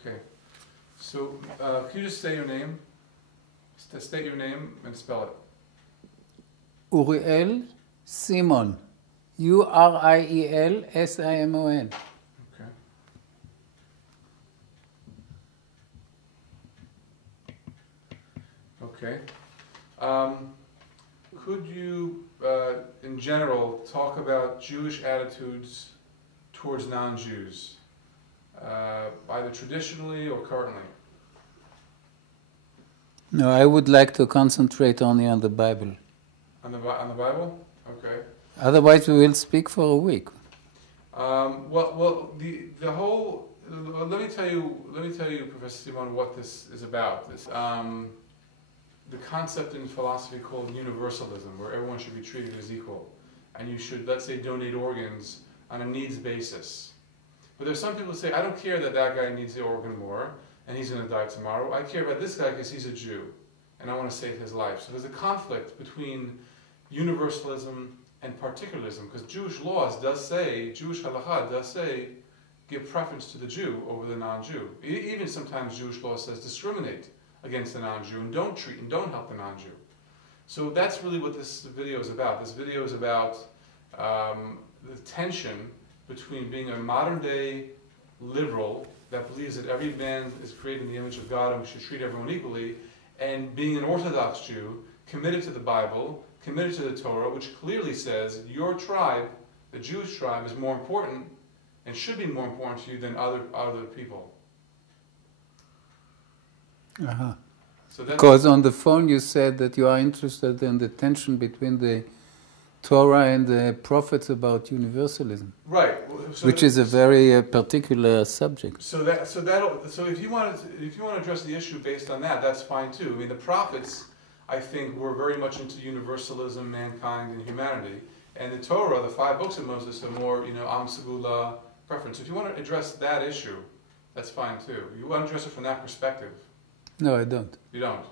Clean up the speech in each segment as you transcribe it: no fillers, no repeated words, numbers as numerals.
Okay. So, can you just say your name? State your name and spell it. Uriel Simon. Uriel Simon. Okay. Okay. Could you, in general, talk about Jewish attitudes towards non-Jews, either traditionally or currently? No, I would like to concentrate only on the Bible. On the Bible? Okay. Otherwise, we will speak for a week. The whole. Let me tell you, Professor Simon, what this is about. The concept in philosophy called universalism, where everyone should be treated as equal, and you should, let's say, donate organs on a needs basis. But there's some people who say, I don't care that guy needs the organ more, and he's going to die tomorrow. I care about this guy because he's a Jew, and I want to save his life. So there's a conflict between universalism and particularism, because Jewish laws does say, Jewish halakha does say, give preference to the Jew over the non-Jew. Even sometimes Jewish law says discriminate against the non-Jew and don't treat and don't help the non-Jew. So that's really what this video is about. This video is about the tension between being a modern-day liberal that believes that every man is created in the image of God and we should treat everyone equally, and being an Orthodox Jew committed to the Bible, committed to the Torah, which clearly says your tribe, the Jewish tribe, is more important and should be more important to you than other people. Uh-huh. So that's Because on the phone you said that you are interested in the tension between the Torah and the prophets about universalism, right. So which is a very particular subject. So if you want to address the issue based on that, that's fine too. I mean, the prophets, I think, were very much into universalism, mankind, and humanity. And the Torah, the 5 books of Moses, are more, Am Segula preference. If you want to address that issue, that's fine too. You want to address it from that perspective. No, I don't. You don't.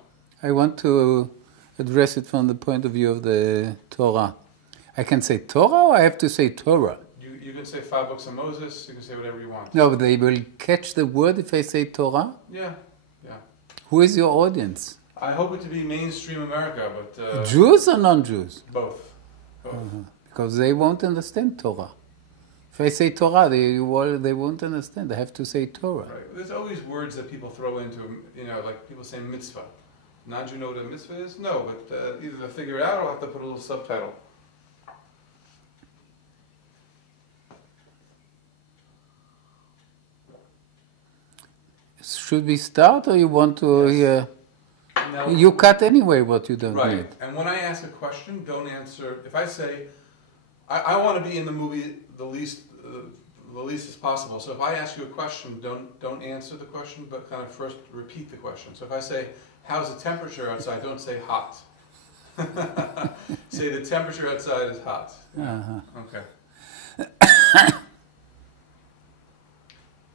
I want to address it from the point of view of the Torah. I can say Torah, or I have to say Torah? You can say 5 books of Moses. You can say whatever you want. No, but they will catch the word if I say Torah? Yeah. Who is your audience? I hope it to be mainstream America, but... Jews or non-Jews? Both. Because they won't understand Torah. If I say Torah, they won't understand. I have to say Torah. Right. There's always words that people throw into, like people say mitzvah. Non-Jew know what a mitzvah is? No, but either they'll figure it out or I'll have to put a little subtitle. Should we start, or you want to hear? Now, You cut anyway what you don't right. need. And when I ask a question, don't answer. If I say, I want to be in the movie the least as possible. So if I ask you a question, don't answer the question, but kind of first repeat the question. So if I say, how's the temperature outside? Don't say hot. Say the temperature outside is hot. Uh-huh. Okay.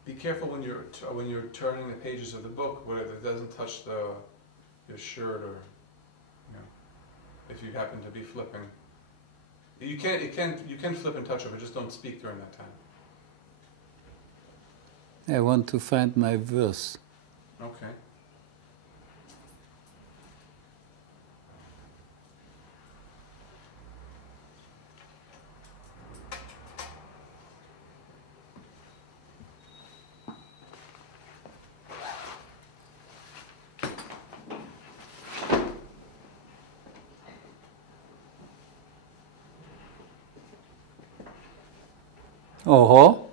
Be careful when you're turning the pages of the book, whether it doesn't touch your shirt, or if you happen to be flipping. You can flip and touch it, but just don't speak during that time. I want to find my verse. Okay. Oh,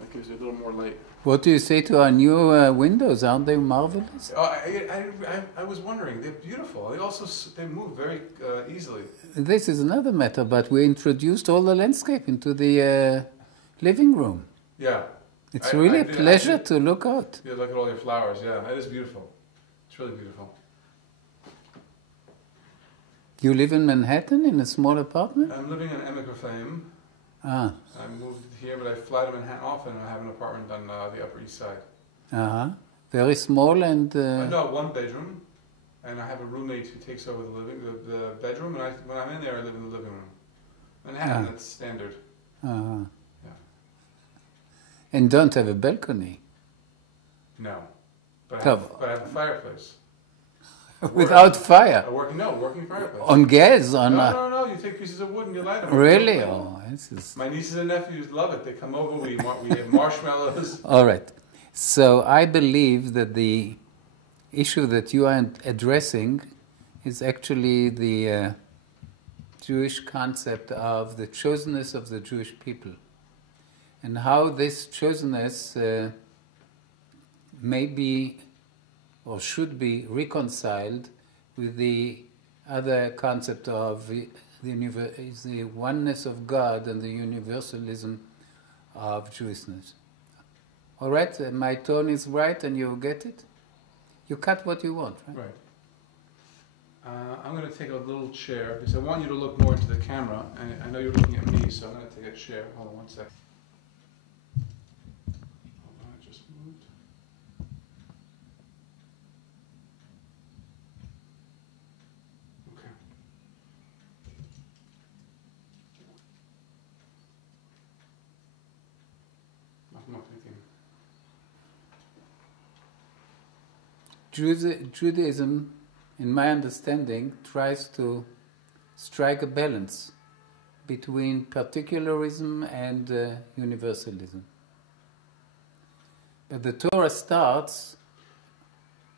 That gives you a little more light. what do you say to our new windows? Aren't they marvelous? I was wondering. They're beautiful. They move very easily. This is another matter, but we introduced all the landscape into the living room. Yeah. It's really a pleasure to look out. Yeah, look at all your flowers. Yeah, that is beautiful. It's really beautiful. You live in Manhattan in a small apartment? I'm living in Emmett-Gefame. Ah. I moved here, but I fly to Manhattan often, and I have an apartment on the Upper East Side. Uh-huh. Very small and... No, 1 bedroom, and I have a roommate who takes over the bedroom, and when I'm in there, I live in the living room. Manhattan, that's standard. Uh-huh. Yeah. And don't have a balcony. No. But I Tov. have a fireplace. Without fire? Working fireplace. On gas? No. You take pieces of wood and you light them. Really? Oh, this is... My nieces and nephews love it. They come over, we have marshmallows. All right. So I believe that the issue that you are addressing is actually the Jewish concept of the chosenness of the Jewish people, and how this chosenness may be or should be reconciled with the other concept of the oneness of God and the universalism of Jewishness. All right, my tone is right and you get it? You cut what you want, right? Right. I'm going to take a little chair because I want you to look more into the camera, and I know you're looking at me, so I'm going to take a chair. Hold on one second. Hold on, I just moved. Okay. Judaism, in my understanding, tries to strike a balance between particularism and universalism. But the Torah starts...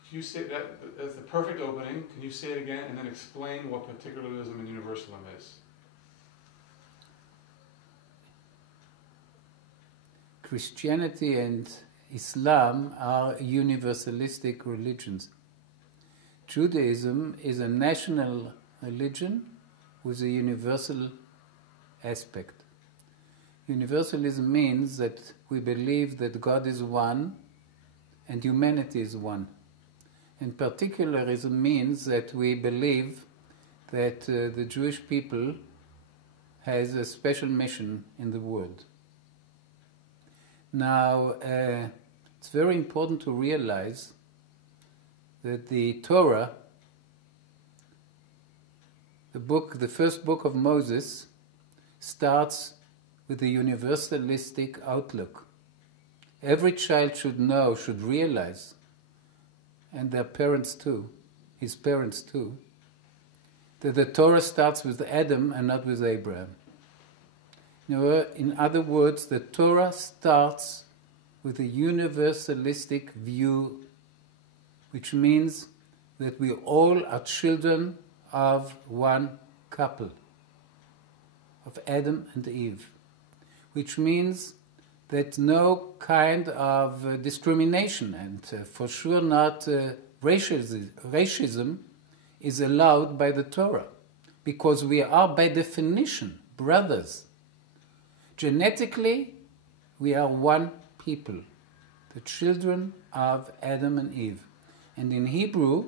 Can you say that as the perfect opening? Can you say it again and then explain what particularism and universalism is? Christianity and Islam are universalistic religions. Judaism is a national religion with a universal aspect. Universalism means that we believe that God is one and humanity is one. And particularism means that we believe that the Jewish people has a special mission in the world. Now, it's very important to realize that the Torah, the first book of Moses, starts with a universalistic outlook. Every child should know, should realize, and their parents too, his parents too, that the Torah starts with Adam and not with Abraham. In other words, the Torah starts with a universalistic view, which means that we all are children of one couple, of Adam and Eve, which means that no kind of discrimination, and for sure not racism, is allowed by the Torah, because we are by definition brothers. Genetically, we are one people, the children of Adam and Eve. And in Hebrew,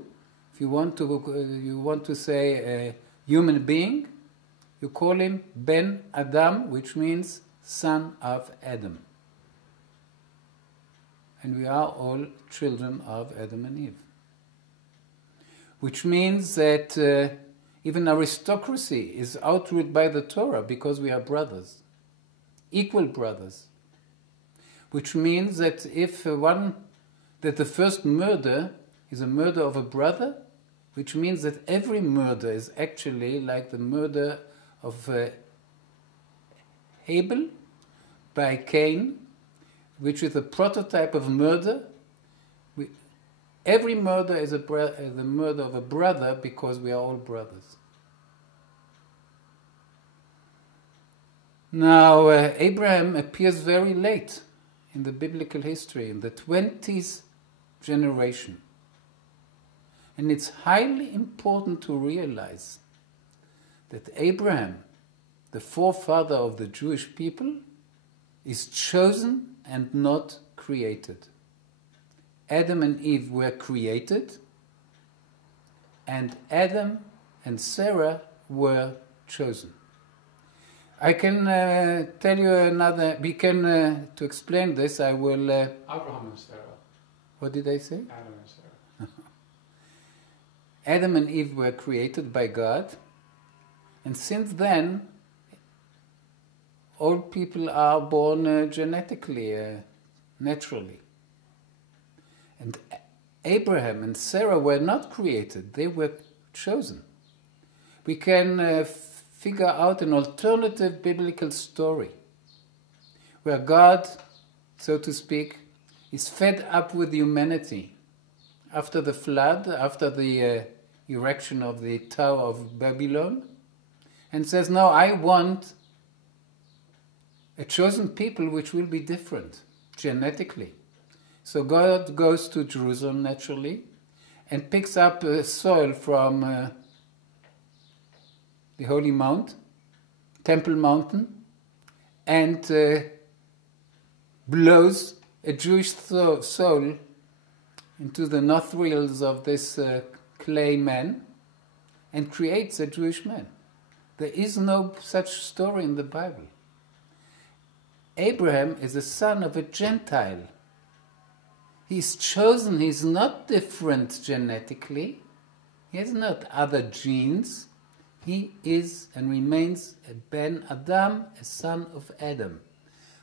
if you want to say a human being, you call him Ben Adam, which means son of Adam. And we are all children of Adam and Eve. Which means that even aristocracy is outrooted by the Torah because we are brothers, equal brothers. Which means that that the first murder is a murder of a brother, which means that every murder is actually like the murder of Abel by Cain, which is a prototype of murder. Every murder is the murder of a brother because we are all brothers. Now, Abraham appears very late in the biblical history, in the 20th generation. And it's highly important to realize that Abraham, the forefather of the Jewish people, is chosen and not created. Adam and Eve were created, and Adam and Sarah were chosen. I can tell you another, to explain this, I will... Abraham and Sarah. What did I say? Adam and Sarah. Adam and Eve were created by God, and since then, all people are born genetically, naturally. And Abraham and Sarah were not created, they were chosen. We can figure out an alternative biblical story where God, so to speak, is fed up with humanity after the flood, after the erection of the Tower of Babylon, and says, no, I want a chosen people which will be different genetically. So God goes to Jerusalem naturally and picks up soil from the Holy Mount, Temple Mountain, and blows a Jewish soul into the nostrils of this clay man and creates a Jewish man. There is no such story in the Bible. Abraham is the son of a Gentile. He's chosen, he's not different genetically. He has not other genes. He is and remains a Ben Adam, a son of Adam.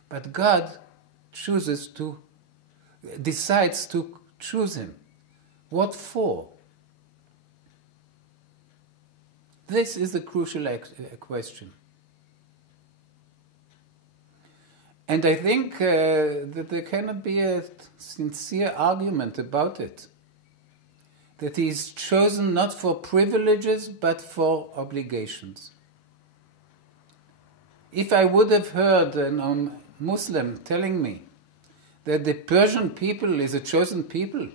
But God decides to choose him. What for? This is the crucial question. And I think that there cannot be a sincere argument about it. That he is chosen not for privileges but for obligations. If I would have heard a Muslim telling me that the Persian people is a chosen people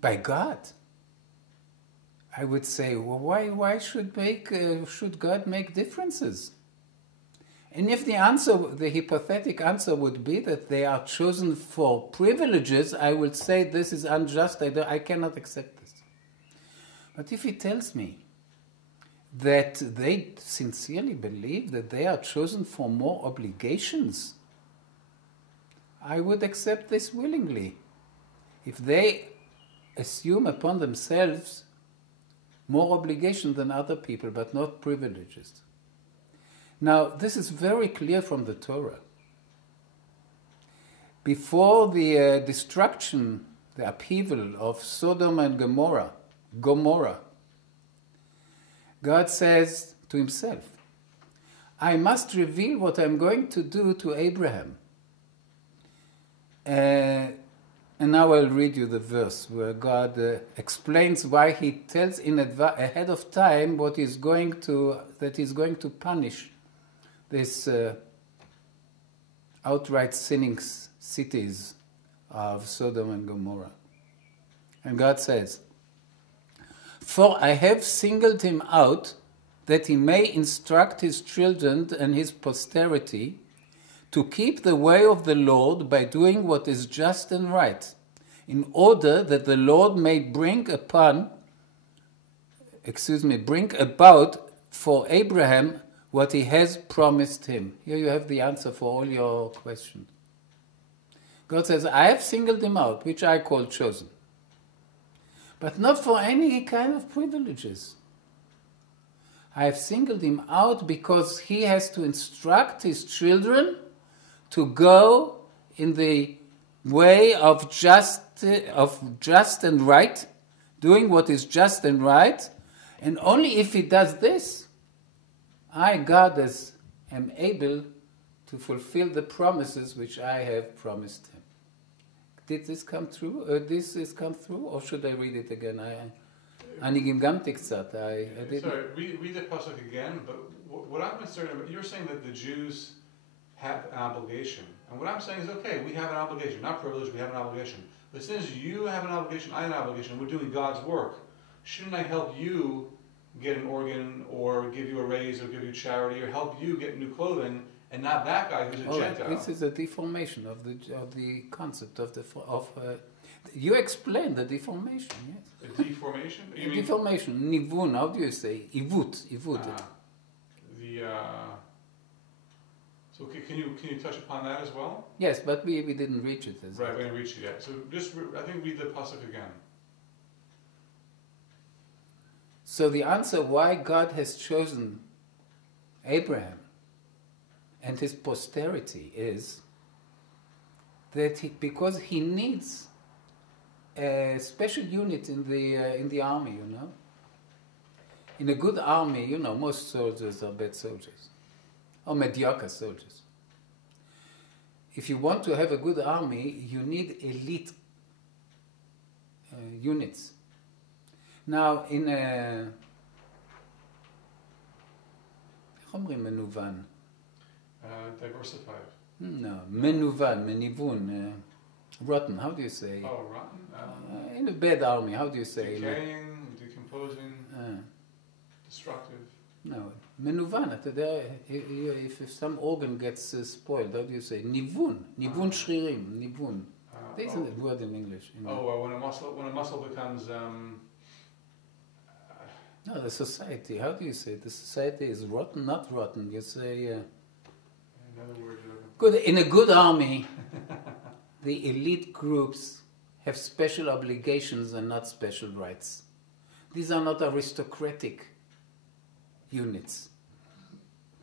by God, I would say, well, why should God make differences? And if the hypothetical answer would be that they are chosen for privileges, I would say this is unjust, I cannot accept this. But if he tells me that they sincerely believe that they are chosen for more obligations, I would accept this willingly. If they assume upon themselves more obligation than other people, but not privileges. Now, this is very clear from the Torah. Before the destruction, the upheaval of Sodom and Gomorrah, God says to himself, I must reveal what I'm going to do to Abraham. And now I'll read you the verse where God explains why he tells ahead of time that he's going to punish this outright sinning cities of Sodom and Gomorrah. And God says, for I have singled him out that he may instruct his children and his posterity to keep the way of the Lord by doing what is just and right, in order that the Lord may bring about for Abraham what he has promised him. Here you have the answer for all your questions. God says, I have singled him out, which I call chosen, but not for any kind of privileges. I have singled him out because he has to instruct his children to go in the way of just and right, doing what is just and right, and only if he does this, I, God, am able to fulfill the promises which I have promised him. Did this come through? Or should I read it again? אני גמגמתי קצת. Sorry, read the pasuk again, but what I'm concerned about, you're saying that the Jews have an obligation. And what I'm saying is, okay, we have an obligation, not privilege, we have an obligation. But since you have an obligation, I have an obligation, we're doing God's work, shouldn't I help you get an organ or give you a raise or give you charity or help you get new clothing and not that guy who's a Gentile? This is a deformation of the concept of you explained the deformation, yes. A deformation? Deformation, nivun, how do you say? Ivut. So can you touch upon that as well? Yes, but we didn't reach it. Right, we didn't reach it yet. So I think read the pasuk again. So the answer why God has chosen Abraham and his posterity is that because he needs a special unit in the army, you know. In a good army, you know, most soldiers are bad soldiers, or mediocre soldiers. If you want to have a good army, you need elite units. Now, in a... איך אומרים מנוון? Diversified. No, מנוון, מניוון, rotten, how do you say? Oh, rotten? In a bad army, how do you say? Decaying, decomposing, destructive. No, מנוון, אתה יודע, if some organ gets spoiled, how do you say? ניוון, ניוון שרירים, ניוון. There isn't a word in English. When a muscle becomes... No, the society, how do you say? The society is rotten, not rotten. You say... Another word. Good. In a good army, the elite groups have special obligations and not special rights. These are not aristocratic units,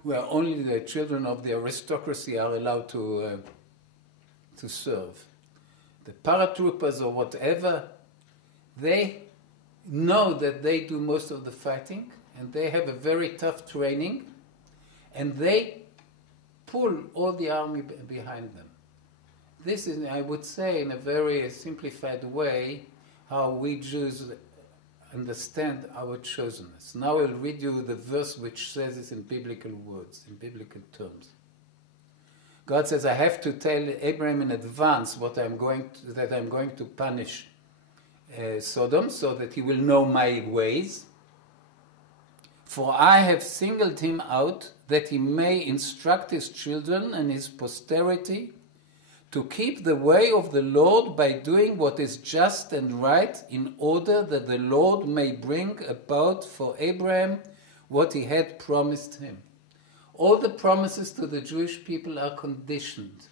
where only the children of the aristocracy are allowed to serve. The paratroopers or whatever, they know that they do most of the fighting, and they have a very tough training, and they pull all the army behind them. This is, I would say, in a very simplified way, how we Jews understand our chosenness. Now I'll read you the verse which says this in biblical words, in biblical terms. God says, I have to tell Abraham in advance that I'm going to punish Sodom, so that he will know my ways. For I have singled him out, that he may instruct his children and his posterity to keep the way of the Lord by doing what is just and right, in order that the Lord may bring about for Abraham what he had promised him. All the promises to the Jewish people are conditioned.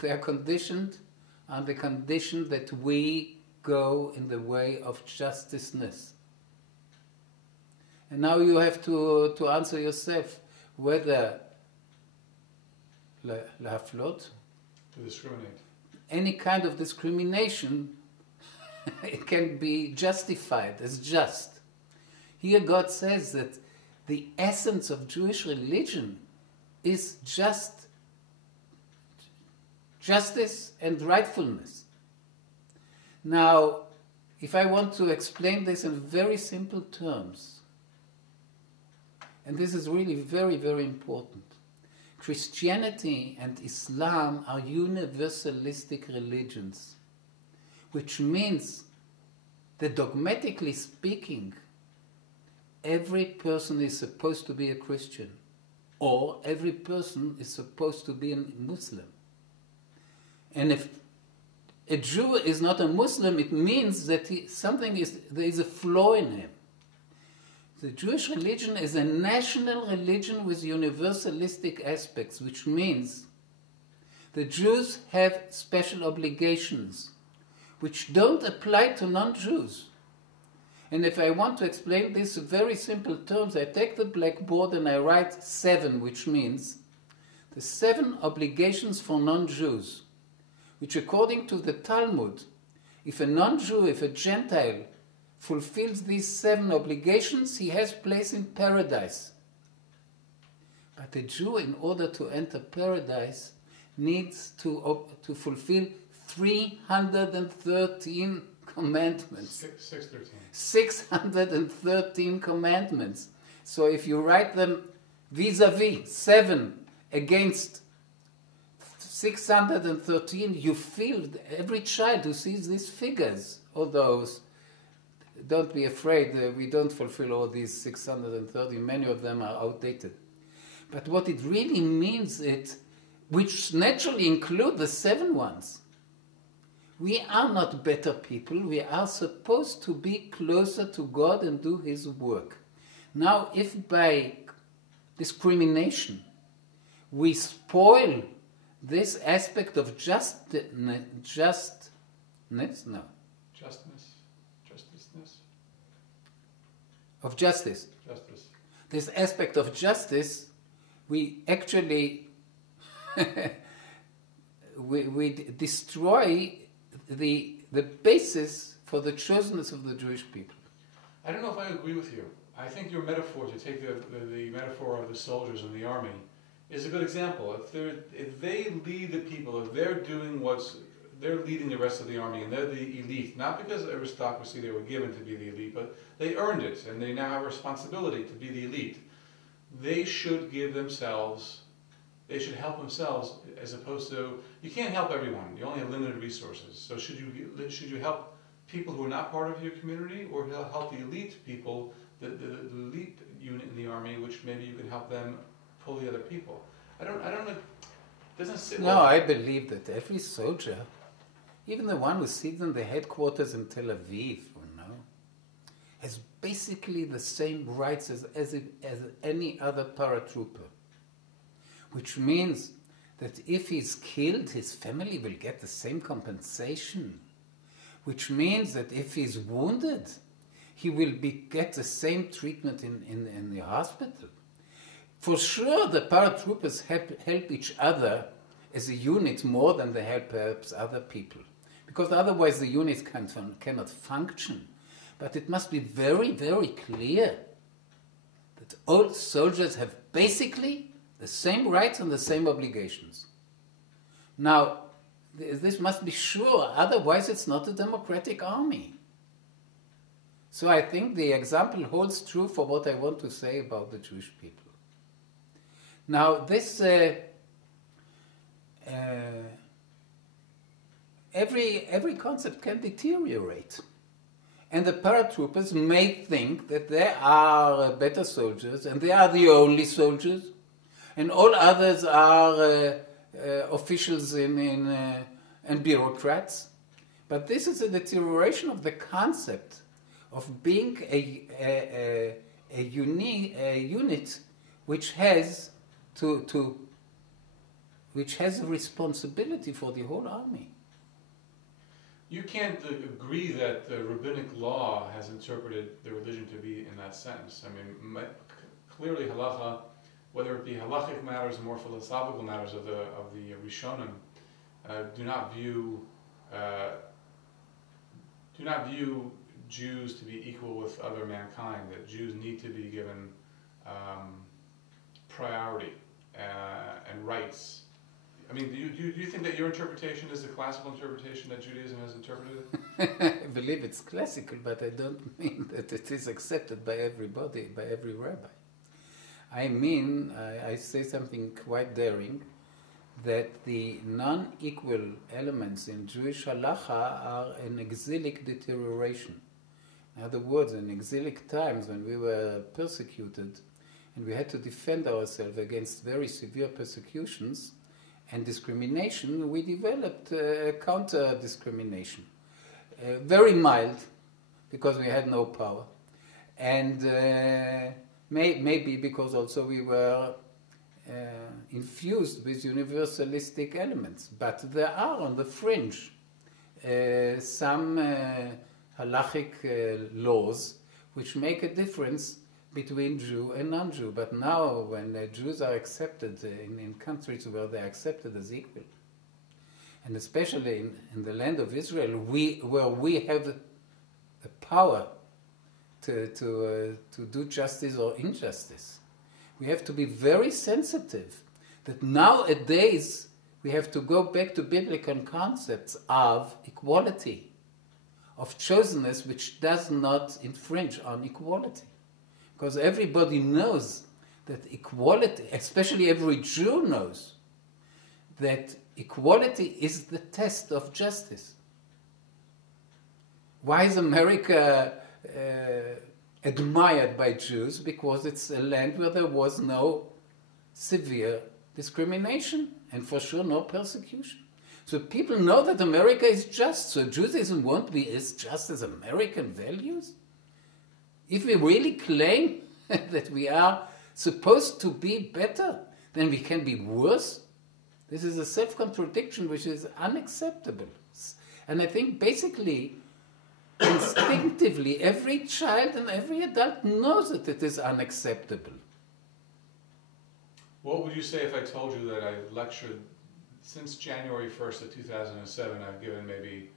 They are conditioned on the condition that we go in the way of justiceness. And now you have to answer yourself whether להפלות, to discriminate. Any kind of discrimination it can be justified as just. Here God says that the essence of Jewish religion is justice and rightfulness. Now, if I want to explain this in very simple terms, and this is really very, very important, Christianity and Islam are universalistic religions, which means that dogmatically speaking, every person is supposed to be a Christian, or every person is supposed to be a Muslim. And if a Jew is not a Muslim, it means that there is a flaw in him. The Jewish religion is a national religion with universalistic aspects, which means the Jews have special obligations which don't apply to non-Jews. And if I want to explain this in very simple terms, I take the blackboard and I write 7, which means the 7 obligations for non-Jews, which according to the Talmud, if a non-Jew, if a Gentile, fulfills these 7 obligations, he has place in paradise. But a Jew, in order to enter paradise, needs to fulfill 313 commandments. 613 commandments. So if you write them vis-a-vis, 7 against 613, you feel every child who sees these figures, although don't be afraid, we don't fulfill all these 630, many of them are outdated. But what it really means, which naturally include the 7 ones, we are not better people, we are supposed to be closer to God and do His work. Now, if by discrimination we spoil this aspect of justice. This aspect of justice, we actually we destroy the basis for the chosenness of the Jewish people. I don't know if I agree with you. I think your metaphor, to take the metaphor of the soldiers in the army, is a good example. If they lead the people, if they're leading the rest of the army, and they're the elite, not because of aristocracy they were given to be the elite, but they earned it, and they now have a responsibility to be the elite. They should give themselves, they should help themselves, as opposed to, you can't help everyone, you only have limited resources. So should you help people who are not part of your community, or help the elite people, the elite unit in the army, which maybe you can help them pull the other people? I don't know, it doesn't sit well. No, I believe that every soldier, even the one who sits in the headquarters in Tel Aviv, has basically the same rights as any other paratrooper. Which means that if he's killed, his family will get the same compensation. Which means that if he's wounded, he will get the same treatment in the hospital. For sure, the paratroopers help each other as a unit more than they help perhaps other people. Because otherwise the unit cannot function. But it must be very, very clear that all soldiers have basically the same rights and the same obligations. Now, this must be sure, otherwise it's not a democratic army. So I think the example holds true for what I want to say about the Jewish people. Now, this every concept can deteriorate. And the paratroopers may think that they are better soldiers, and they are the only soldiers, and all others are officials and bureaucrats. But this is a deterioration of the concept of being a unit which has which has a responsibility for the whole army. You can't agree that the rabbinic law has interpreted the religion to be in that sense. I mean, clearly halacha, whether it be halachic matters or more philosophical matters of the Rishonim, do not view Jews to be equal with other mankind. That Jews need to be given priority and rights. I mean, do you think that your interpretation is the classical interpretation that Judaism has interpreted it? I believe it's classical, but I don't mean that it is accepted by everybody, by every rabbi. I mean, I say something quite daring, that the non-equal elements in Jewish halacha are an exilic deterioration. In other words, in exilic times when we were persecuted and we had to defend ourselves against very severe persecutions and discrimination, we developed counter-discrimination. Very mild, because we had no power. And maybe because also we were infused with universalistic elements. But there are on the fringe some halachic laws which make a difference between Jew and non-Jew. But now when Jews are accepted in countries where they are accepted as equal, and especially in the land of Israel, where we have the power to do justice or injustice, we have to be very sensitive that nowadays we have to go back to biblical concepts of equality, of chosenness, which does not infringe on equality. Because everybody knows that equality, especially every Jew knows, that equality is the test of justice. Why is America admired by Jews? Because it's a land where there was no severe discrimination and for sure no persecution. So people know that America is just. So Judaism won't be as just as American values? If we really claim that we are supposed to be better, then we can be worse. This is a self-contradiction which is unacceptable. And I think basically, instinctively, every child and every adult knows that it is unacceptable. What would you say if I told you that I lectured since January 1st of 2007, I've given maybe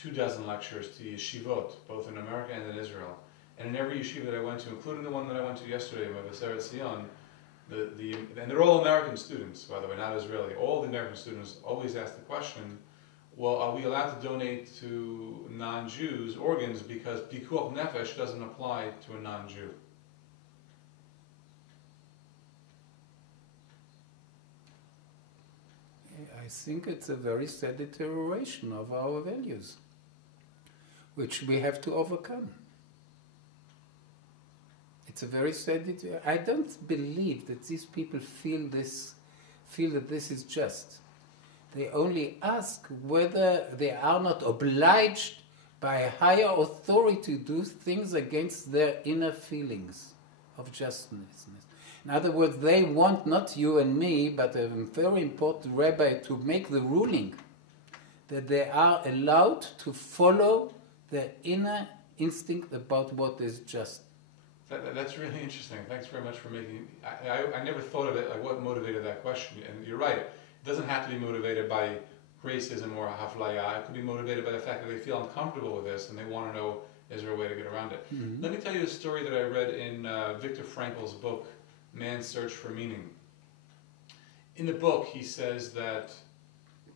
24 lectures to yeshivot, both in America and in Israel. And in every yeshiva that I went to, including the one that I went to yesterday, Mevaseret Zion, and they're all American students, by the way, not Israeli. All the American students always ask the question, well, are we allowed to donate to non-Jews organs because Pikuach Nefesh doesn't apply to a non-Jew? I think it's a very sad deterioration of our values, which we have to overcome. It's a very sad deterioration. I don't believe that these people feel that this is just. They only ask whether they are not obliged by a higher authority to do things against their inner feelings of justness. In other words, they want not you and me, but a very important rabbi to make the ruling that they are allowed to follow their inner instinct about what is just. That's really interesting. Thanks very much for making. I never thought of it like what motivated that question. And you're right. It doesn't have to be motivated by racism or haflaya. It could be motivated by the fact that they feel uncomfortable with this and they want to know, is there a way to get around it? Mm-hmm. Let me tell you a story that I read in Viktor Frankl's book, Man's Search for Meaning. In the book, he says that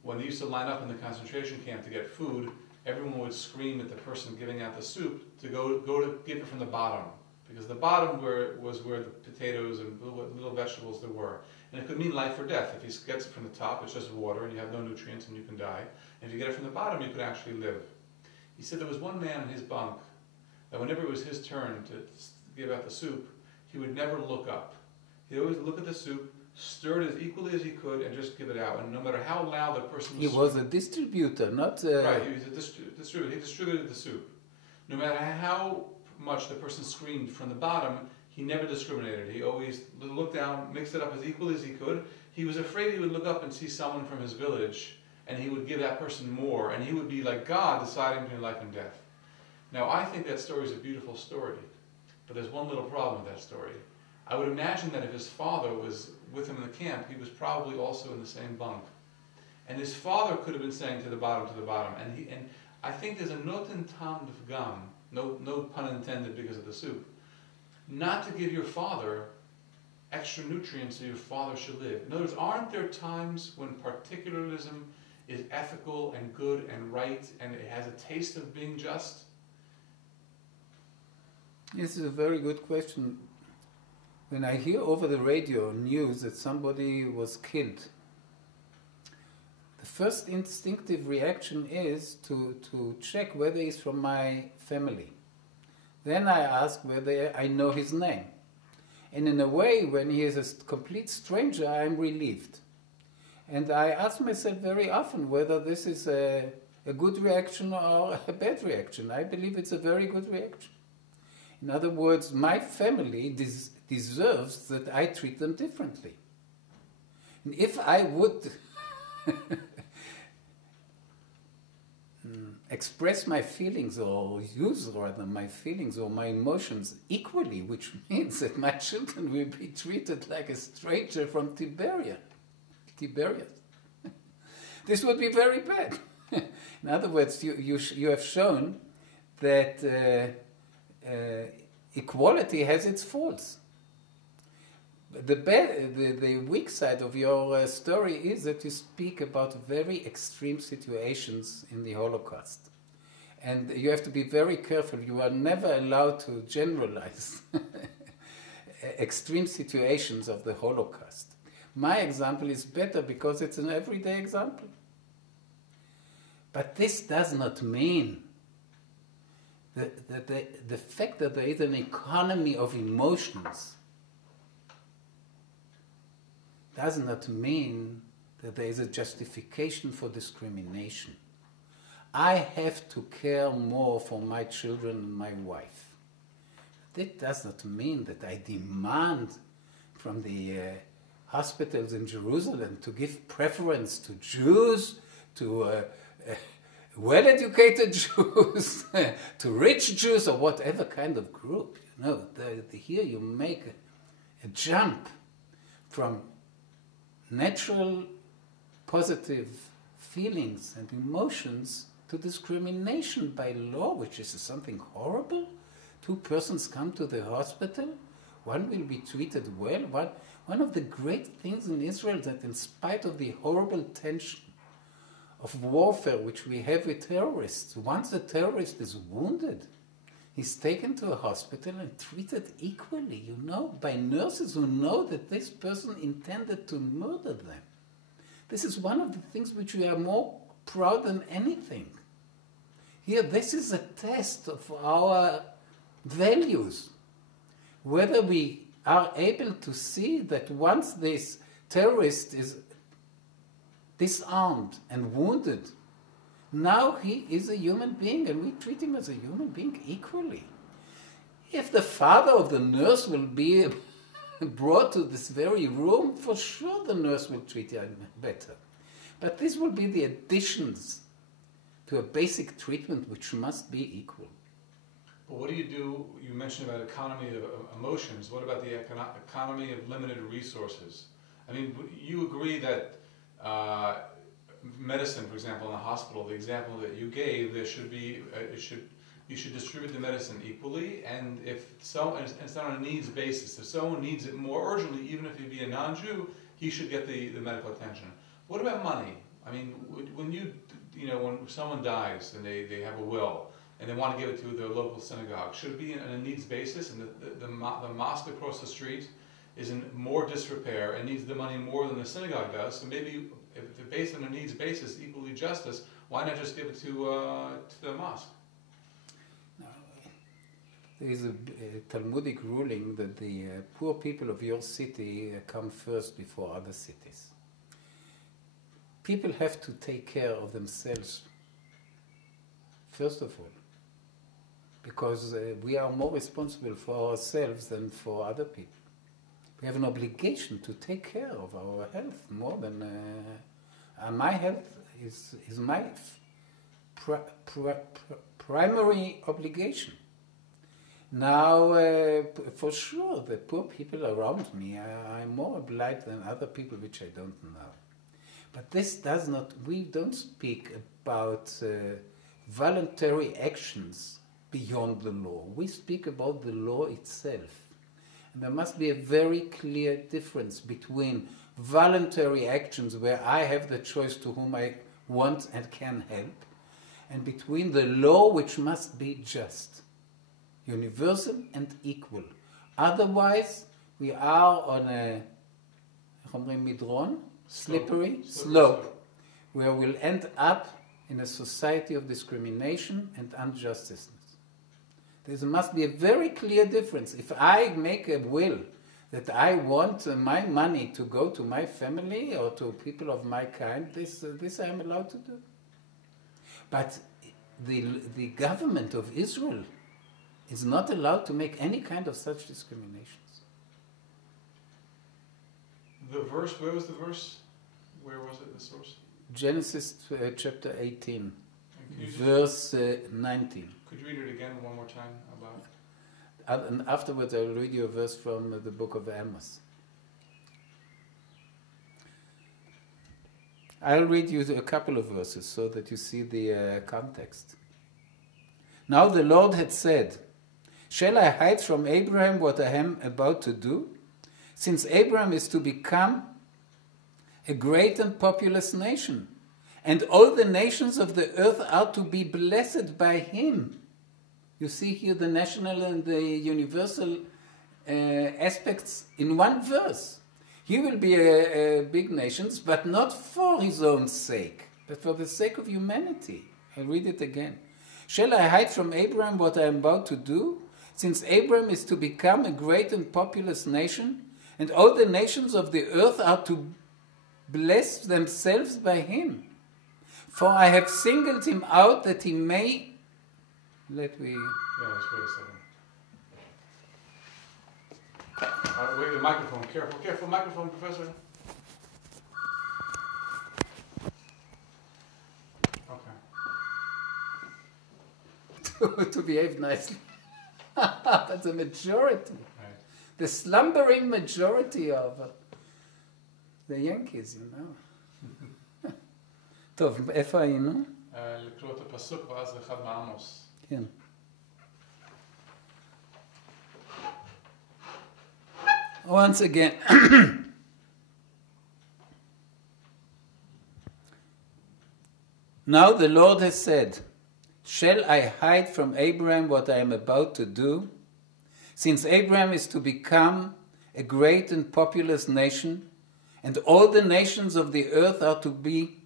when they used to line up in the concentration camp to get food, everyone would scream at the person giving out the soup to go to give it from the bottom. Because the bottom was where the potatoes and little vegetables there were. And it could mean life or death. If he gets it from the top, it's just water and you have no nutrients and you can die. And if you get it from the bottom, you could actually live. He said there was one man in his bunk that whenever it was his turn to give out the soup, he would never look up. He'd always look at the soup, stir it as equally as he could, and just give it out. And no matter how loud the person was... He was a distributor, not... Right, he was a distributor. He distributed the soup. No matter how much the person screamed from the bottom, he never discriminated. He always looked down, mixed it up as equally as he could. He was afraid he would look up and see someone from his village, and he would give that person more, and he would be like God deciding between life and death. Now, I think that story is a beautiful story, but there's one little problem with that story. I would imagine that if his father was with him in the camp, he was probably also in the same bunk. And his father could have been saying to the bottom, and I think there's a noten tam d'fgam, no pun intended because of the soup, not to give your father extra nutrients so your father should live. In other words, aren't there times when particularism is ethical and good and right and it has a taste of being just? This is a very good question. When I hear over the radio news that somebody was killed, the first instinctive reaction is to check whether he's from my family. Then I ask whether I know his name. And in a way, when he is a complete stranger, I'm relieved. And I ask myself very often whether this is a good reaction or a bad reaction. I believe it's a very good reaction. In other words, my family deserves that I treat them differently. And if I would express my feelings or use rather my feelings or my emotions equally, which means that my children will be treated like a stranger from Tiberias. This would be very bad. In other words, you have shown that equality has its faults. The weak side of your story is that you speak about very extreme situations in the Holocaust. And you have to be very careful. You are never allowed to generalize extreme situations of the Holocaust. My example is better because it's an everyday example. But this does not mean that the fact that there is an economy of emotions does not mean that there is a justification for discrimination. I have to care more for my children and my wife. That does not mean that I demand from the hospitals in Jerusalem to give preference to Jews, to well-educated Jews, to rich Jews, or whatever kind of group. You know, here you make a jump from natural positive feelings and emotions to discrimination by law, which is something horrible. Two persons come to the hospital, one will be treated well. One of the great things in Israel that in spite of the horrible tension of warfare which we have with terrorists, once a terrorist is wounded, he's taken to a hospital and treated equally, by nurses who know that this person intended to murder them. This is one of the things which we are more proud than anything. Here, this is a test of our values. Whether we are able to see that once this terrorist is disarmed and wounded, now he is a human being and we treat him as a human being equally. If the father of the nurse will be brought to this very room, for sure the nurse will treat him better. But this will be the additions to a basic treatment which must be equal. But what do? You mentioned about economy of emotions. What about the economy of limited resources? I mean, you agree that medicine, for example, in a hospital, the example that you gave, there should be, you should distribute the medicine equally, and if so, and it's not on a needs basis. If someone needs it more urgently, even if he be a non-Jew, he should get the medical attention. What about money? I mean, when when someone dies and they have a will and they want to give it to their local synagogue, should it be on a needs basis? And the mosque across the street is in more disrepair and needs the money more than the synagogue does. So maybe if it's based on a needs basis, equally justice, why not just give it to the mosque? There is a Talmudic ruling that the poor people of your city come first before other cities. People have to take care of themselves, first of all, because we are more responsible for ourselves than for other people. We have an obligation to take care of our health more than... my health is my primary obligation. Now, for sure, the poor people around me, I'm more obliged than other people which I don't know. But this does not, we don't speak about voluntary actions beyond the law. We speak about the law itself. And there must be a very clear difference between voluntary actions where I have the choice to whom I want and can help, and between the law which must be just, universal and equal. Otherwise, we are on a midron, slippery slope, where we'll end up in a society of discrimination and injustice. There must be a very clear difference. If I make a will that I want my money to go to my family or to people of my kind, this I am allowed to do. But the government of Israel is not allowed to make any kind of such discriminations. The verse, where was the verse? Where was it, the source? Genesis chapter 18, verse 19. Could you read it again one more time about? And afterwards I'll read you a verse from the book of Amos. I'll read you a couple of verses so that you see the context. Now the Lord had said, "Shall I hide from Abraham what I am about to do? Since Abraham is to become a great and populous nation, and all the nations of the earth are to be blessed by him." You see here the national and the universal aspects in one verse. He will be a big nation, but not for his own sake, but for the sake of humanity. I'll read it again. "Shall I hide from Abraham what I am about to do? Since Abraham is to become a great and populous nation, and all the nations of the earth are to bless themselves by him. For I have singled him out that he may..." Yeah, let's wait a second. Wait, the microphone. Careful, microphone, Professor. Okay. To behave nicely. That's a majority. Right. The slumbering majority of the Yankees, טוב, איפה היינו? לקרוא את הפסוק ואז לאחד מעמוס. כן. Once again, now the Lord has said, shall I hide from Abraham what I am about to do? Since Abraham is to become a great and populous nation, and all the nations of the earth are to be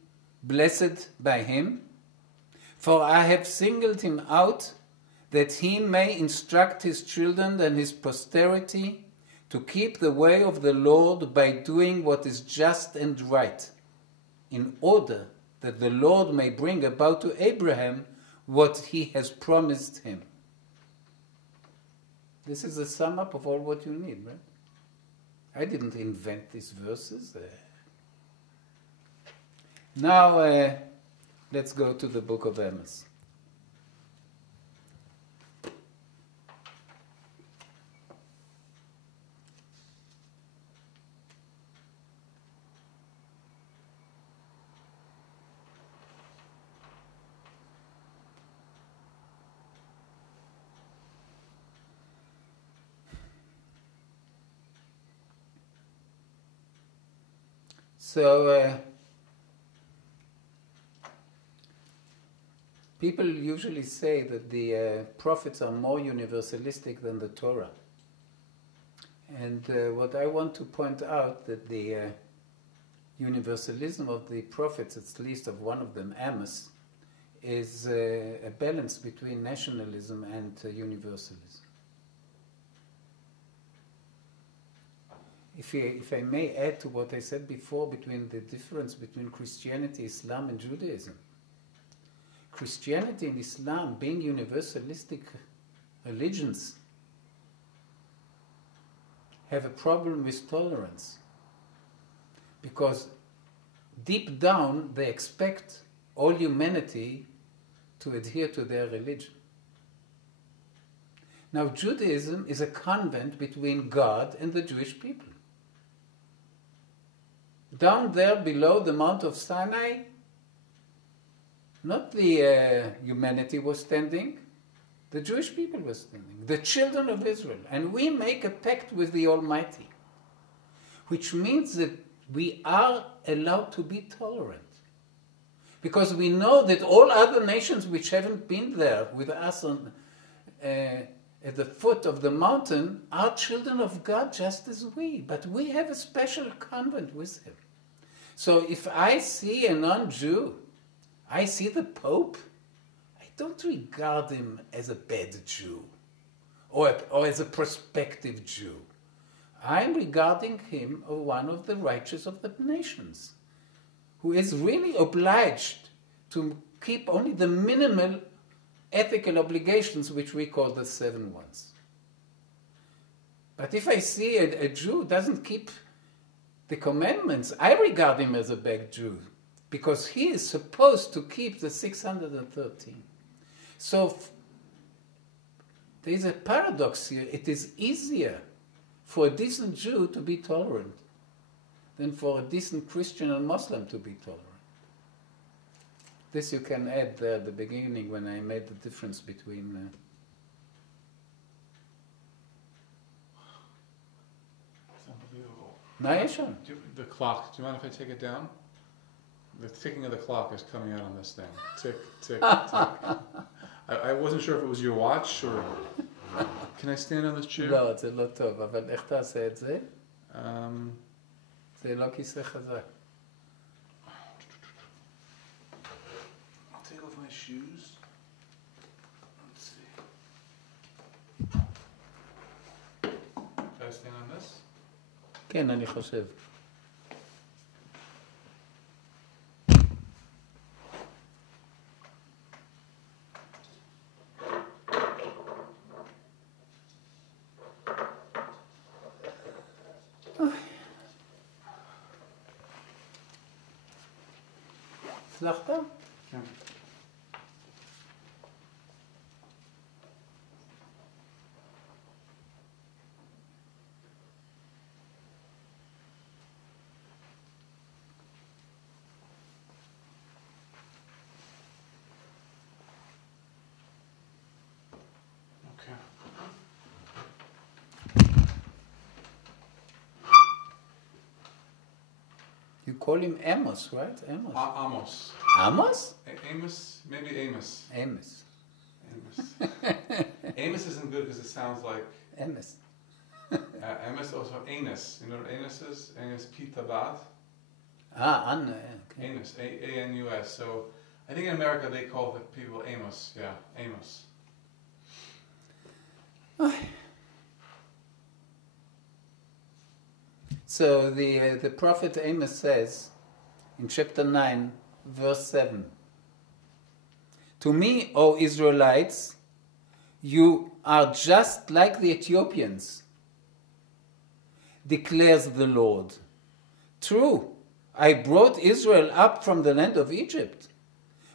blessed by him, for I have singled him out that he may instruct his children and his posterity to keep the way of the Lord by doing what is just and right, in order that the Lord may bring about to Abraham what he has promised him. This is a sum up of all what you need, right? I didn't invent these verses. Now, let's go to the book of Amos. So, people usually say that the prophets are more universalistic than the Torah. And what I want to point out that the universalism of the prophets, at least of one of them, Amos, is a balance between nationalism and universalism. If I may add to what I said before between the difference between Christianity, Islam, and Judaism. Christianity and Islam, being universalistic religions, have a problem with tolerance. Because deep down they expect all humanity to adhere to their religion. Now, Judaism is a convent between God and the Jewish people. Down there below the Mount of Sinai, not the humanity was standing, the Jewish people were standing, the children of Israel. And we make a pact with the Almighty, which means that we are allowed to be tolerant. Because we know that all other nations which haven't been there with us on, at the foot of the mountain are children of God just as we. But we have a special convent with him. So if I see a non-Jew, I see the Pope, I don't regard him as a bad Jew or as a prospective Jew. I'm regarding him as one of the righteous of the nations, who is really obliged to keep only the minimal ethical obligations which we call the 7 ones. But if I see a Jew who doesn't keep the commandments, I regard him as a bad Jew, because he is supposed to keep the 613. So there is a paradox here. It is easier for a decent Jew to be tolerant than for a decent Christian and Muslim to be tolerant. This you can add there at the beginning when I made the difference between... It's unbelievable. Nayashon. The clock, do you mind if I take it down? The ticking of the clock is coming out on this thing. Tick, tick, tick. I wasn't sure if it was your watch or... Can I stand on this chair? לא, זה לא טוב, אבל איך תעשה את זה? זה לא כיסא חזק. I'll take off my shoes. Let's see. Can I stand on this? כן, אני חושב. הצלחת? כן. call him Amos, right? Amos. Amos. Amos? Amos? Maybe Amos. Amos. Amos. Amos isn't good because it sounds like... Amos. Amos, also Anus. You know what Anus is? Anus Pitabat. Okay. Anus. A-N-U-S. So I think in America they call the people Amos. Yeah, Amos. So the prophet Amos says in chapter 9, verse 7, "To me, O Israelites, you are just like the Ethiopians, declares the Lord. True, I brought Israel up from the land of Egypt,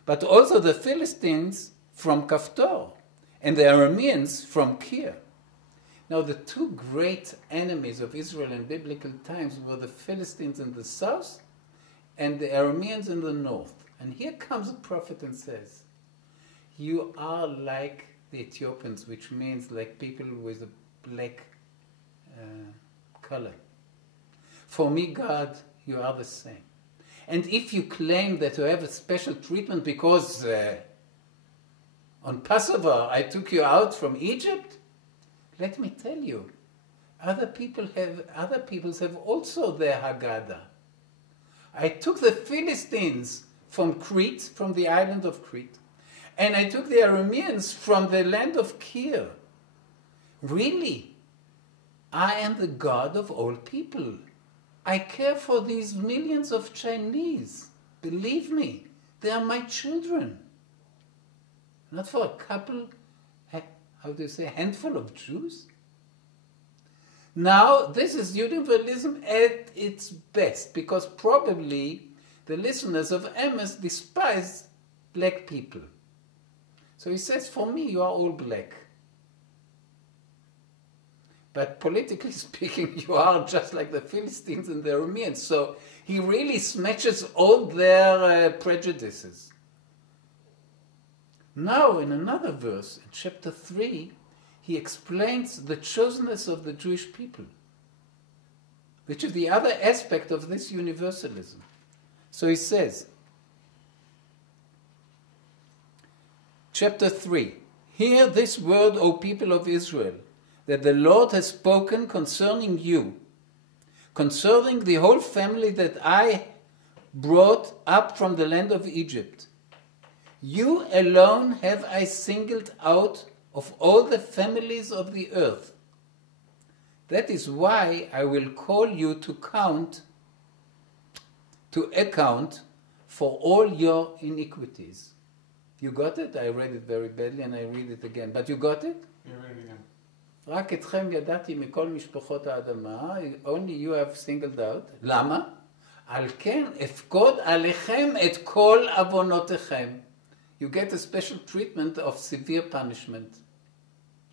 but also the Philistines from Kaftor, and the Arameans from Kir." Now, the two great enemies of Israel in biblical times were the Philistines in the south and the Arameans in the north. And here comes a prophet and says, you are like the Ethiopians, which means like people with a black color. For me, God, you are the same. And if you claim that you have a special treatment because on Passover I took you out from Egypt, let me tell you, other peoples have also their Haggadah. I took the Philistines from Crete, from the island of Crete, and I took the Arameans from the land of Kir. Really, I am the God of all people. I care for these millions of Chinese. Believe me, they are my children. Not for a couple, how do you say, handful of Jews? Now, this is universalism at its best, because probably the listeners of Amos despise black people. So he says, for me, you are all black. But politically speaking, you are just like the Philistines and the Arameans. So he really smashes all their prejudices. Now, in another verse, in chapter 3, he explains the chosenness of the Jewish people, which is the other aspect of this universalism. So he says, chapter 3, "Hear this word, O people of Israel, that the Lord has spoken concerning you, concerning the whole family that I brought up from the land of Egypt. You alone have I singled out of all the families of the earth. That is why I will call you to account for all your iniquities." You got it? I read it very badly and I read it again. But you got it? You read it again. רק אתכם ידעתי מכל משפחות האדמה, only you have singled out. למה? על כן אפקוד עליכם את כל עוונותיכם. You get a special treatment of severe punishment.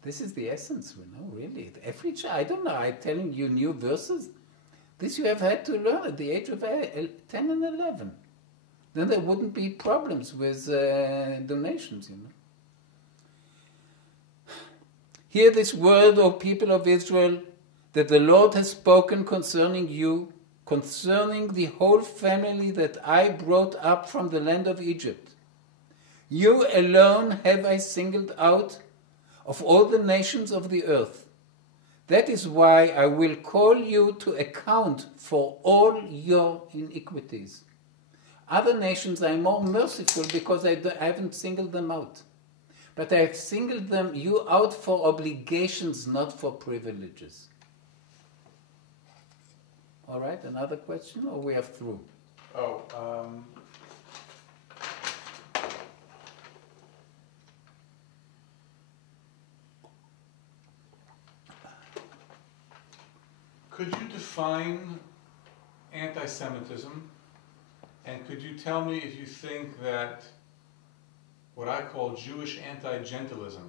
This is the essence, really. Every child, I don't know, I'm telling you new verses. This you have had to learn at the age of 10 and 11. Then there wouldn't be problems with donations, "Hear this word, O people of Israel, that the Lord has spoken concerning you, concerning the whole family that I brought up from the land of Egypt. You alone have I singled out of all the nations of the earth. That is why I will call you to account for all your iniquities. Other nations I am more merciful because I haven't singled them out. But I have singled you out for obligations, not for privileges." All right, another question, or we are through? Could you define anti-Semitism? And could you tell me if you think that what I call Jewish anti-Gentilism,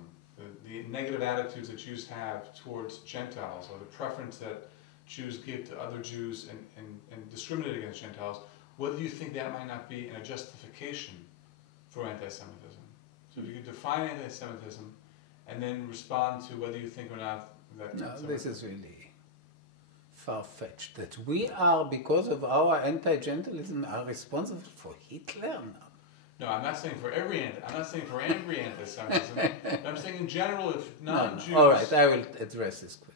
the negative attitudes that Jews have towards Gentiles, or the preference that Jews give to other Jews and discriminate against Gentiles, whether you think that might not be a justification for anti-Semitism? So if you could define anti-Semitism and then respond to whether you think or not that... No, this is really far-fetched that we are, because of our anti-gentleism, are responsible for Hitler now. No, I'm not saying for every anti-Semitism. I'm saying in general, if non-Jews... No. All right, I will address this question.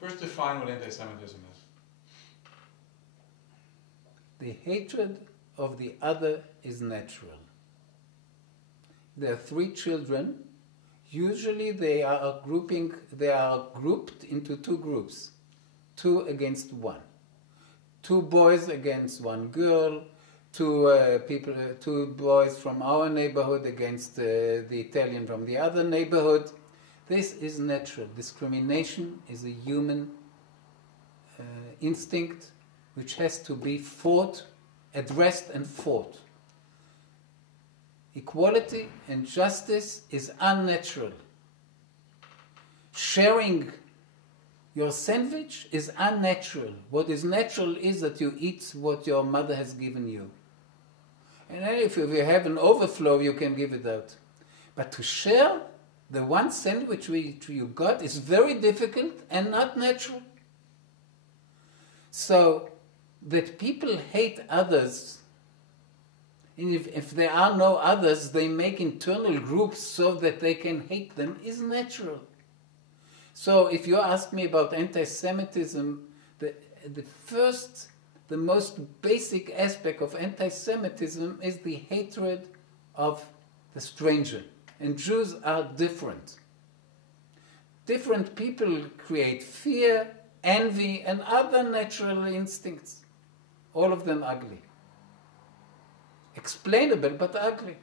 First define what anti-Semitism is. The hatred of the other is natural. There are 3 children. Usually they are grouped into 2 groups. 2 against 1. 2 boys against 1 girl. 2 boys from our neighborhood against the Italian from the other neighborhood. This is natural. Discrimination is a human instinct which has to be fought, addressed and fought. Equality and justice is unnatural. Sharing your sandwich is unnatural. What is natural is that you eat what your mother has given you. And then if you have an overflow, you can give it out. But to share the one sandwich which you got is very difficult and not natural. So that people hate others, and if there are no others, they make internal groups so that they can hate them, is natural. So if you ask me about anti-Semitism, the most basic aspect of anti-Semitism is the hatred of the stranger. And Jews are different. Different people create fear, envy, and other natural instincts. All of them ugly. Explainable, but ugly.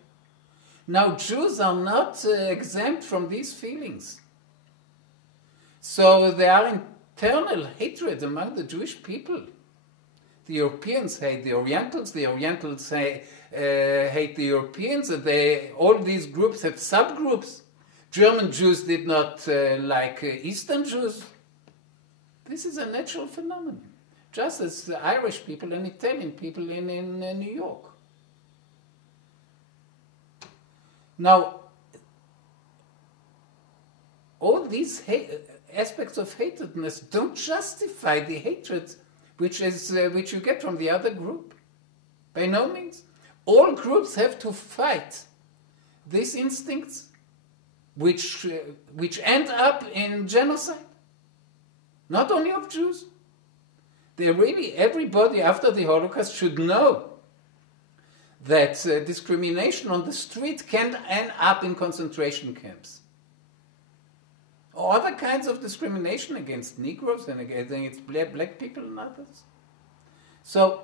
Now, Jews are not exempt from these feelings. So there are internal hatred among the Jewish people. The Europeans hate the Orientals hate the Europeans, all these groups have subgroups. German Jews did not like Eastern Jews. This is a natural phenomenon, just as the Irish people and Italian people in New York. Now, all these aspects of hatredness don't justify the hatred which you get from the other group. By no means. All groups have to fight these instincts which end up in genocide. Not only of Jews. Everybody after the Holocaust should know that discrimination on the street can end up in concentration camps. Or other kinds of discrimination against Negroes and against black people and others. So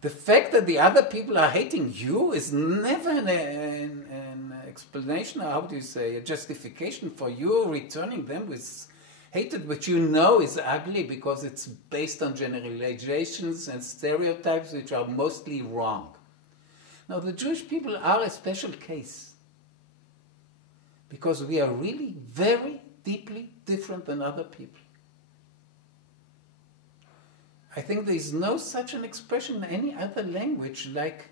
the fact that the other people are hating you is never an explanation, or how do you say, a justification for you returning them with hatred which you know is ugly because it's based on generalizations and stereotypes which are mostly wrong. Now the Jewish people are a special case because we are really very deeply different than other people. I think there is no such an expression in any other language like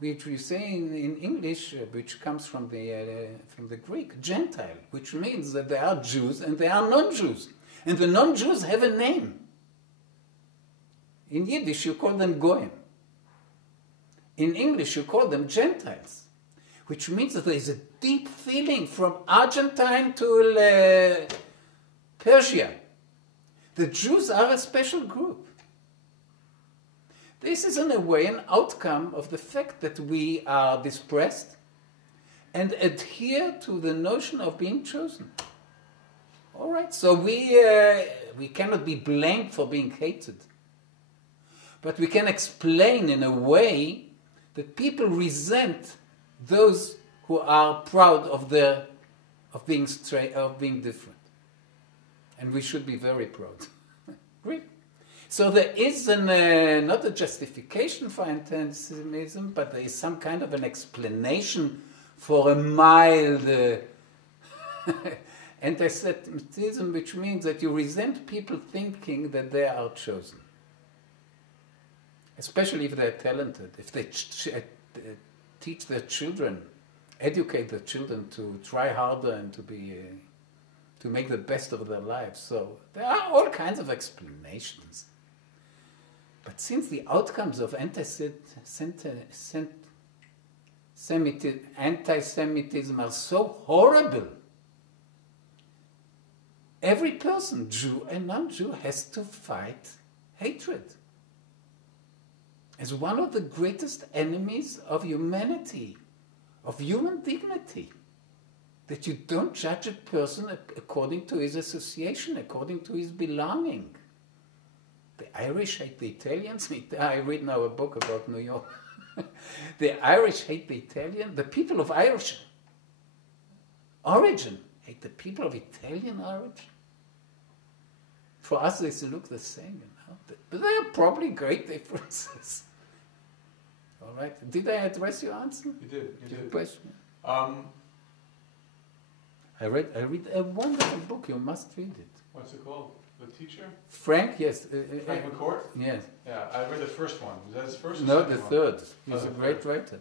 which we say in English, which comes from the Greek, Gentile, which means that there are Jews and there are non-Jews. And the non-Jews have a name. In Yiddish you call them Goyim. In English you call them Gentiles, which means that there is a deep feeling from Argentine to Persia. The Jews are a special group. This is in a way an outcome of the fact that we are dispersed and adhere to the notion of being chosen. All right, so we cannot be blamed for being hated. But we can explain in a way that people resent those who are proud of being different. And we should be very proud. Really. So there is not a justification for anti-Semitism, but there is some kind of an explanation for a mild anti-Semitism, which means that you resent people thinking that they are chosen. Especially if they're talented, if they teach their children, educate their children to try harder and to be to make the best of their lives. So there are all kinds of explanations. But since the outcomes of anti-Semitism are so horrible, every person, Jew and non-Jew, has to fight hatred as one of the greatest enemies of humanity, of human dignity. That you don't judge a person according to his association, according to his belonging. The Irish hate the Italians. I read now a book about New York. The Irish hate the Italian. The people of Irish origin hate the people of Italian origin. For us, they look the same, you know. But there are probably great differences. All right. Did I address your answer? You did. You did. Question. I read a wonderful book. You must read it. What's it called? The Teacher? Frank, yes. Frank McCourt? Yes. Yeah, I read the first one. Was that his first or No, second the one? third. He's Oh, a the great third. writer.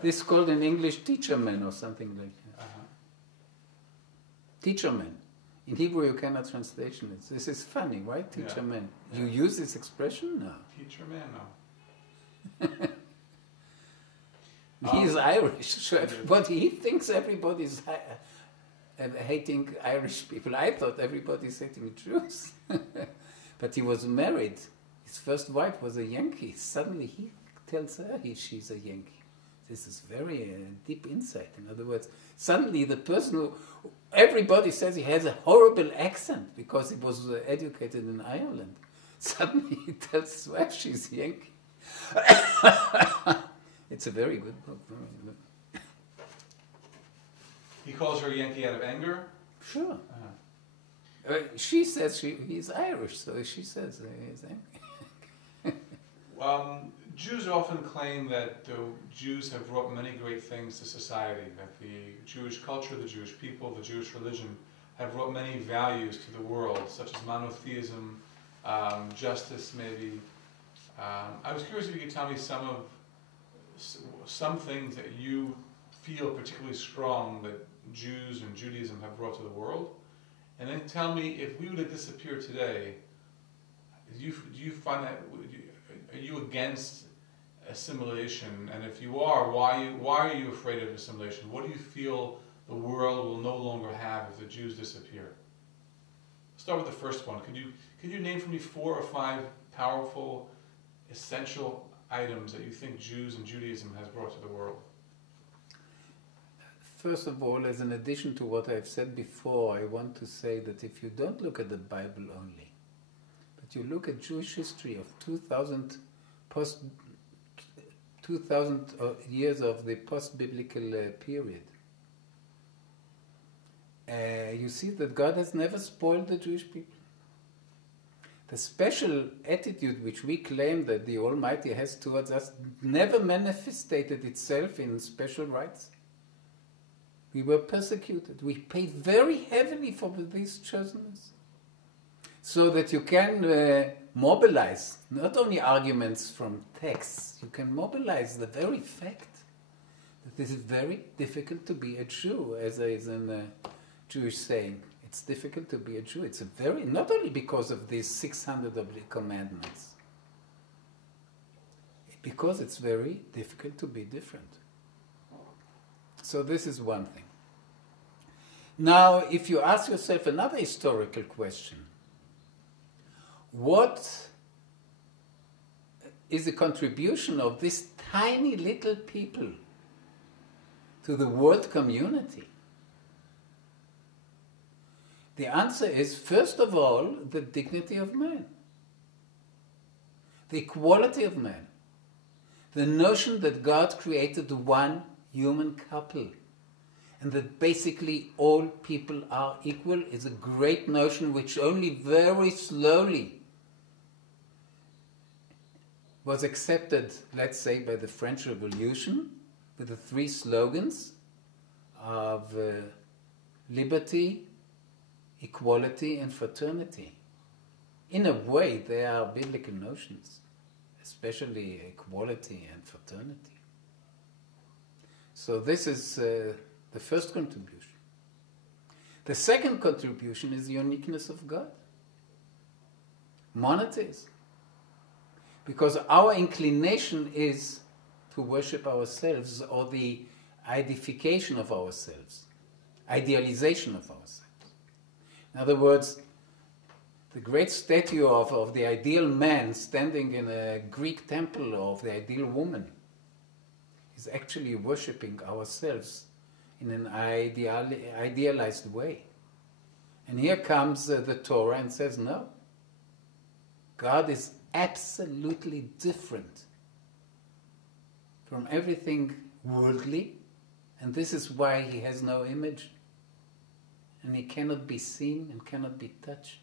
This is called in English Teacher Man or something like that. Uh-huh. Teacher Man. In Hebrew you cannot translation it. This is funny, right? Teacher Yeah. Man. Yeah. You use this expression? No. Teacher Man? No. He's Irish, so he thinks everybody's hating Irish people. I thought everybody's hating Jews. But he was married. His first wife was a Yankee. Suddenly he tells her she's a Yankee. This is very deep insight. In other words, suddenly the person who everybody says he has a horrible accent because he was educated in Ireland. Suddenly he tells his wife she's Yankee. It's a very good book. Very good. He calls her Yankee out of anger? Sure. Uh-huh. She says he's Irish, so she says he's Yankee. Jews often claim that the Jews have brought many great things to society, that the Jewish culture, the Jewish people, the Jewish religion have brought many values to the world, such as monotheism, justice maybe. I was curious if you could tell me some things that you feel particularly strong that Jews and Judaism have brought to the world, and then tell me if we were to disappear today, do you find that, are you against assimilation, and if you are, why are you afraid of assimilation? What do you feel the world will no longer have if the Jews disappear? Start with the first one. Could you name for me 4 or 5 powerful, essential items that you think Jews and Judaism has brought to the world? First of all, as an addition to what I've said before, I want to say that if you don't look at the Bible only, but you look at Jewish history of 2,000 years of the post-biblical period, you see that God has never spoiled the Jewish people. The special attitude which we claim that the Almighty has towards us never manifested itself in special rights. We were persecuted. We paid very heavily for this chosenness. So that you can mobilize not only arguments from texts, you can mobilize the very fact that this is very difficult to be a Jew, as there is a Jewish saying. It's difficult to be a Jew. It's not only because of these 600 of the commandments, because it's very difficult to be different. So this is one thing. Now, if you ask yourself another historical question, what is the contribution of this tiny little people to the world community? The answer is, first of all, the dignity of man, the equality of man, the notion that God created one human couple, and that basically all people are equal is a great notion which only very slowly was accepted, let's say, by the French Revolution, with the 3 slogans of liberty, equality, and fraternity. In a way, they are biblical notions, especially equality and fraternity. So this is the first contribution. The second contribution is the uniqueness of God. Monotheism. Because our inclination is to worship ourselves, or the identification of ourselves, idealization of ourselves. In other words, the great statue of the ideal man standing in a Greek temple, or of the ideal woman, is actually worshipping ourselves in an idealized way. And here comes the Torah and says, no, God is absolutely different from everything worldly, and this is why he has no image, and he cannot be seen and cannot be touched.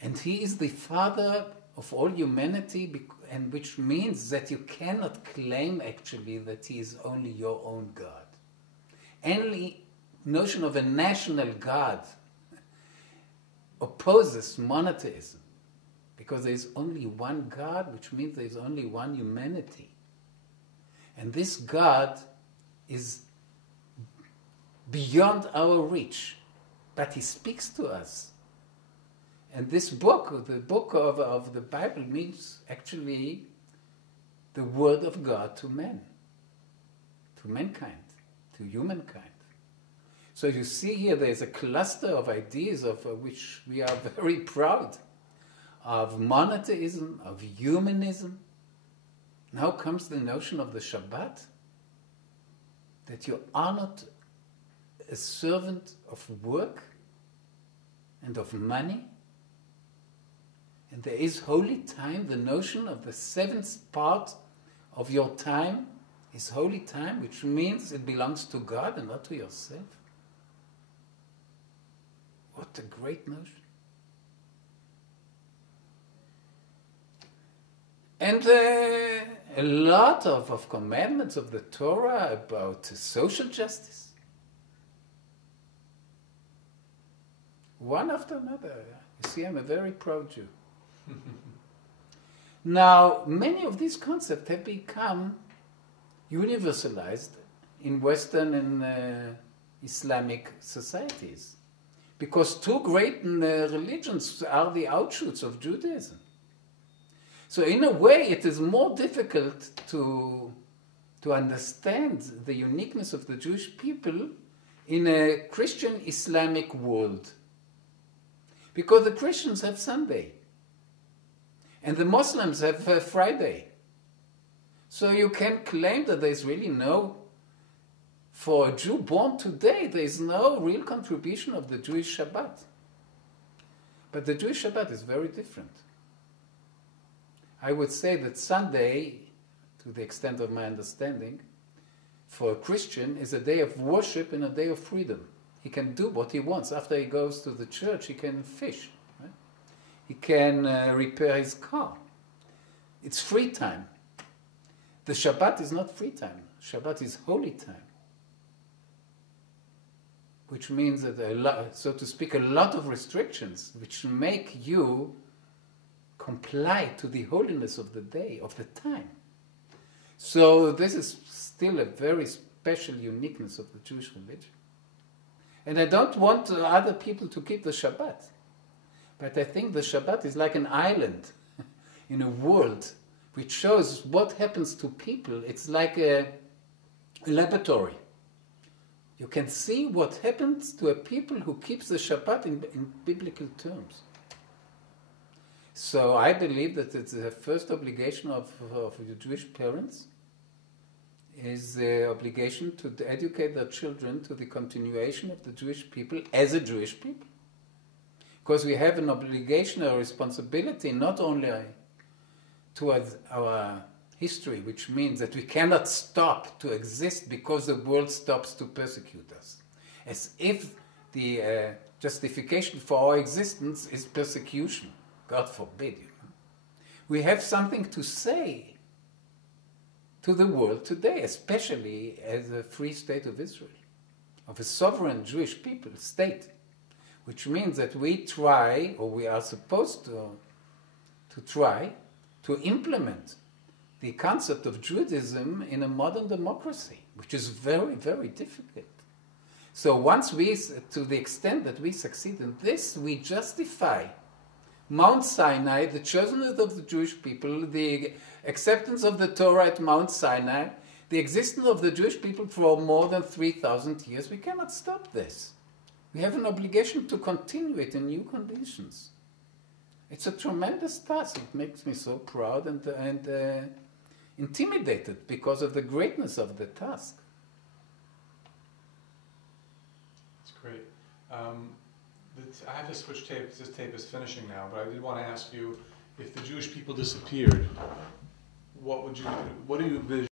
And he is the Father of all humanity, and which means that you cannot claim actually that he is only your own God. Any notion of a national God opposes monotheism, because there is only one God, which means there is only one humanity. And this God is beyond our reach, but he speaks to us. And this book, the book of the Bible, means actually the word of God to men, to mankind, to humankind. So you see here there's a cluster of ideas of which we are very proud, of monotheism, of humanism. Now comes the notion of the Shabbat, that you are not a servant of work and of money. And there is holy time. The notion of the seventh part of your time is holy time, which means it belongs to God and not to yourself. What a great notion. And a lot of commandments of the Torah about social justice. One after another. You see, I'm a very proud Jew. Now, many of these concepts have become universalized in Western and Islamic societies, because two great religions are the outshoots of Judaism. So in a way, it is more difficult to understand the uniqueness of the Jewish people in a Christian Islamic world. Because the Christians have Sunday, and the Muslims have Friday. So you can claim that there is really no, for a Jew born today, there is no real contribution of the Jewish Shabbat. But the Jewish Shabbat is very different. I would say that Sunday, to the extent of my understanding, for a Christian is a day of worship and a day of freedom. He can do what he wants. After he goes to the church, he can fish. Right? He can repair his car. It's free time. The Shabbat is not free time. Shabbat is holy time. Which means that, so to speak, a lot of restrictions which make you comply to the holiness of the day, of the time. So this is still a very special uniqueness of the Jewish religion. And I don't want other people to keep the Shabbat. But I think the Shabbat is like an island in a world which shows what happens to people. It's like a laboratory. You can see what happens to a people who keeps the Shabbat in biblical terms. So I believe that it's the first obligation of the Jewish parents is the obligation to educate their children to the continuation of the Jewish people as a Jewish people. Because we have an obligation, a responsibility, not only towards our history, which means that we cannot stop to exist because the world stops to persecute us. As if the justification for our existence is persecution. God forbid. We have something to say to the world today, especially as a free state of Israel, of a sovereign Jewish people, state, which means that we try, or we are supposed to try, to implement the concept of Judaism in a modern democracy, which is very, very difficult. So once we, to the extent that we succeed in this, we justify Mount Sinai, the chosenness of the Jewish people, the acceptance of the Torah at Mount Sinai, the existence of the Jewish people for more than 3,000 years. We cannot stop this. We have an obligation to continue it in new conditions. It's a tremendous task. It makes me so proud and intimidated because of the greatness of the task. That's great. I have to switch tapes. This tape is finishing now, but I did want to ask you, if the Jewish people disappeared, what do you envision?